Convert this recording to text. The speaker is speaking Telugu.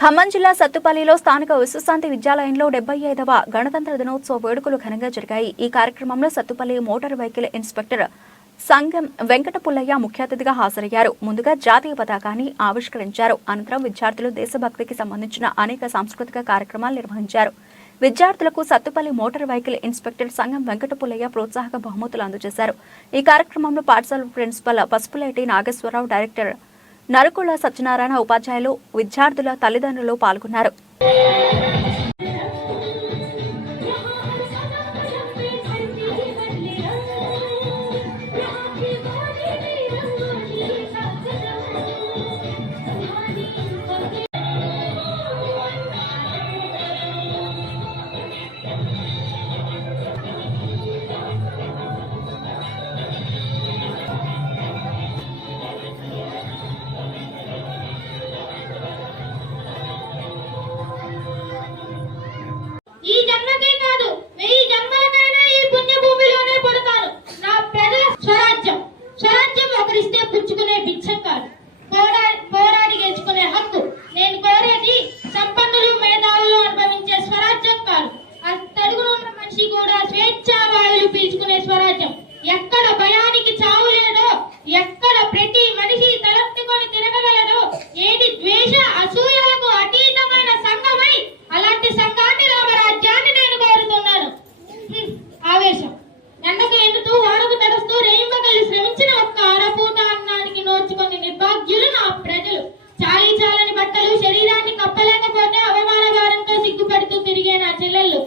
ఖమ్మం జిల్లా సత్తుపల్లిలో స్థానిక విశ్వశాంతి విద్యాలయంలో 75వ గణతంత్ర దినోత్సవ వేడుకలు ఘనంగా జరిగాయి. ఈ కార్యక్రమంలో సత్తుపల్లి మోటార్ వెహికల్ ఇన్స్పెక్టర్ సంగం వెంకటపుల్లయ్య ముఖ్య అతిథిగా హాజరయ్యారు. ముందుగా జాతీయ పతాకాన్ని ఆవిష్కరించారు. అనంతరం విద్యార్థులు దేశభక్తికి సంబంధించిన అనేక సాంస్కృతిక కార్యక్రమాలు నిర్వహించారు. విద్యార్థులకు సత్తుపల్లి మోటార్ వెహికల్ ఇన్స్పెక్టర్ సంగం వెంకటపుల్లయ్య ప్రోత్సాహక బహుమతులు అందజేశారు. ఈ కార్యక్రమంలో పాఠశాల ప్రిన్సిపల్ పసుపులేటి నాగేశ్వరరావు, డైరెక్టర్ నరుకుల సత్యనారాయణ, ఉపాధ్యాయులు, విద్యార్థుల తల్లిదండ్రులు పాల్గొన్నారు. ఈ జన్మకే కాదు 1000 జన్మలకైనా ఈ పుణ్యభూమిలోనే పుడతాను. నా ప్రజల స్వరాజ్యం ఒకరిస్తే పుచ్చుకునే బిచ్చం కాదు, పోరాడి గెలుచుకునే హక్కు. నేను కోరేది సంపన్నులు, మేధావులు అనుభవించే స్వరాజ్యం కాదు. తడుగున ఉన్న మనిషి కూడా స్వేచ్ఛా వాయువులు పీల్చుకునే స్వరాజ్యం. ఎక్కడ భయానికి చావు లేదో, ఎక్కడ ప్రతి మనిషి తలెత్తుకొని తిరగగలదో, ఏది ద్వేష అసూయలకు అతీతమైన సంఘమై అలాంటి సంఘాన్ని రామరాజ్యాన్ని నేను కోరుతున్నాను. ఆవేశం ఎండకు ఎండుతూ వానకు తడుస్తూ రేయింబగలు శ్రమించిన ఒక్క అరపూట అన్నానికి నోచుకొని నిర్భాగ్యులు నా ప్రజలు. చాలని బట్టలు శరీరాన్ని కప్పలేకపోతే అవమాన భారంతో సిగ్గుపడుతూ తిరిగే నా చెల్లెళ్ళు.